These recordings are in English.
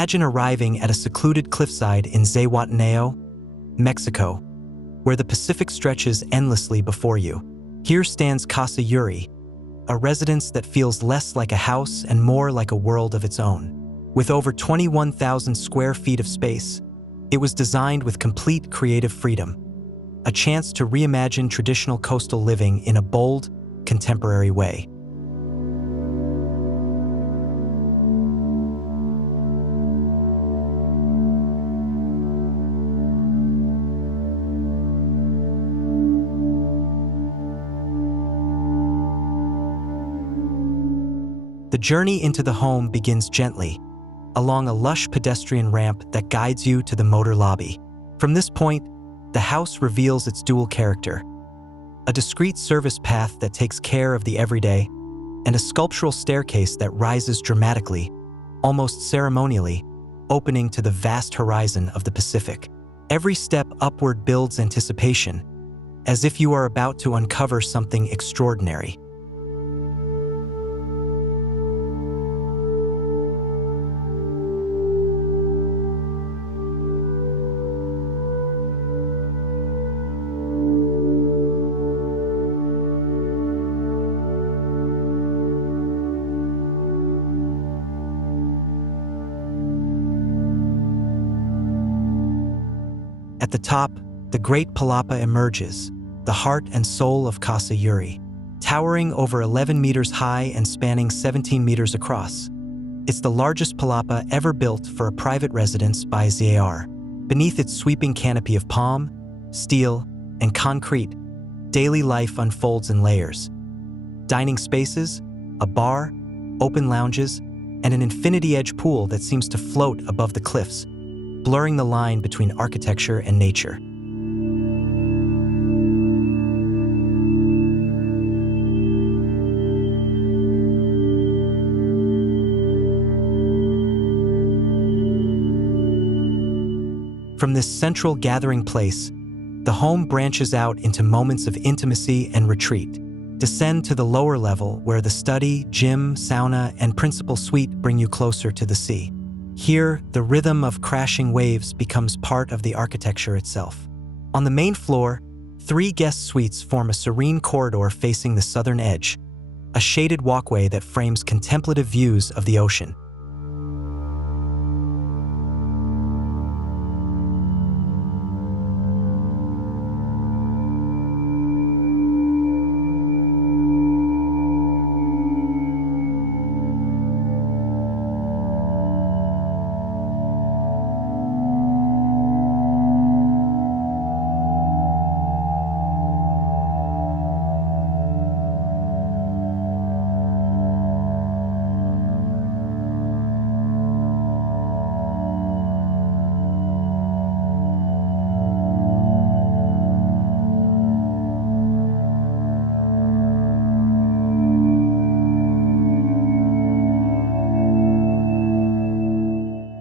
Imagine arriving at a secluded cliffside in Zihuatanejo, Mexico, where the Pacific stretches endlessly before you. Here stands Casa Yuri, a residence that feels less like a house and more like a world of its own. With over 21,000 square feet of space, it was designed with complete creative freedom, a chance to reimagine traditional coastal living in a bold, contemporary way. The journey into the home begins gently, along a lush pedestrian ramp that guides you to the motor lobby. From this point, the house reveals its dual character: a discreet service path that takes care of the everyday, and a sculptural staircase that rises dramatically, almost ceremonially, opening to the vast horizon of the Pacific. Every step upward builds anticipation, as if you are about to uncover something extraordinary. At the top, the Great Palapa emerges, the heart and soul of Casa Yuri, towering over 11 meters high and spanning 17 meters across. It's the largest palapa ever built for a private residence by Zozaya. Beneath its sweeping canopy of palm, steel, and concrete, daily life unfolds in layers. Dining spaces, a bar, open lounges, and an infinity-edge pool that seems to float above the cliffs, blurring the line between architecture and nature. From this central gathering place, the home branches out into moments of intimacy and retreat. Descend to the lower level where the study, gym, sauna, and principal suite bring you closer to the sea. Here, the rhythm of crashing waves becomes part of the architecture itself. On the main floor, 3 guest suites form a serene corridor facing the southern edge, a shaded walkway that frames contemplative views of the ocean.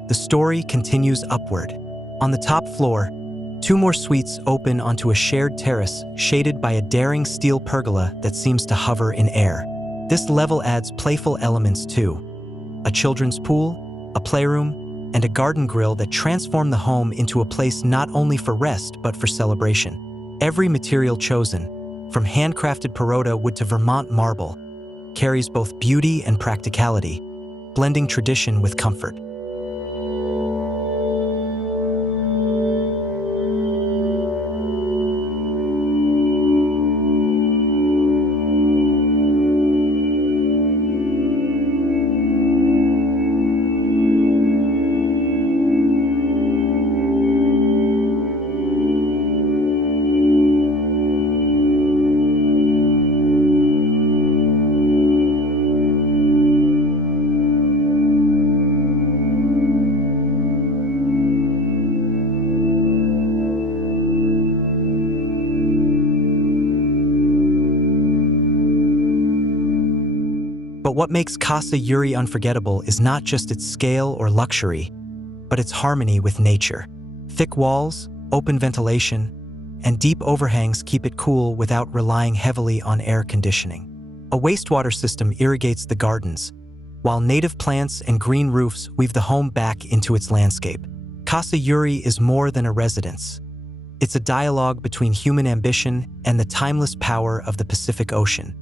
The story continues upward. On the top floor, 2 more suites open onto a shared terrace shaded by a daring steel pergola that seems to hover in air. This level adds playful elements too: a children's pool, a playroom, and a garden grill that transform the home into a place not only for rest but for celebration. Every material chosen, from handcrafted parota wood to Vermont marble, carries both beauty and practicality, blending tradition with comfort. But what makes Casa Yuri unforgettable is not just its scale or luxury, but its harmony with nature. Thick walls, open ventilation, and deep overhangs keep it cool without relying heavily on air conditioning. A wastewater system irrigates the gardens, while native plants and green roofs weave the home back into its landscape. Casa Yuri is more than a residence. It's a dialogue between human ambition and the timeless power of the Pacific Ocean.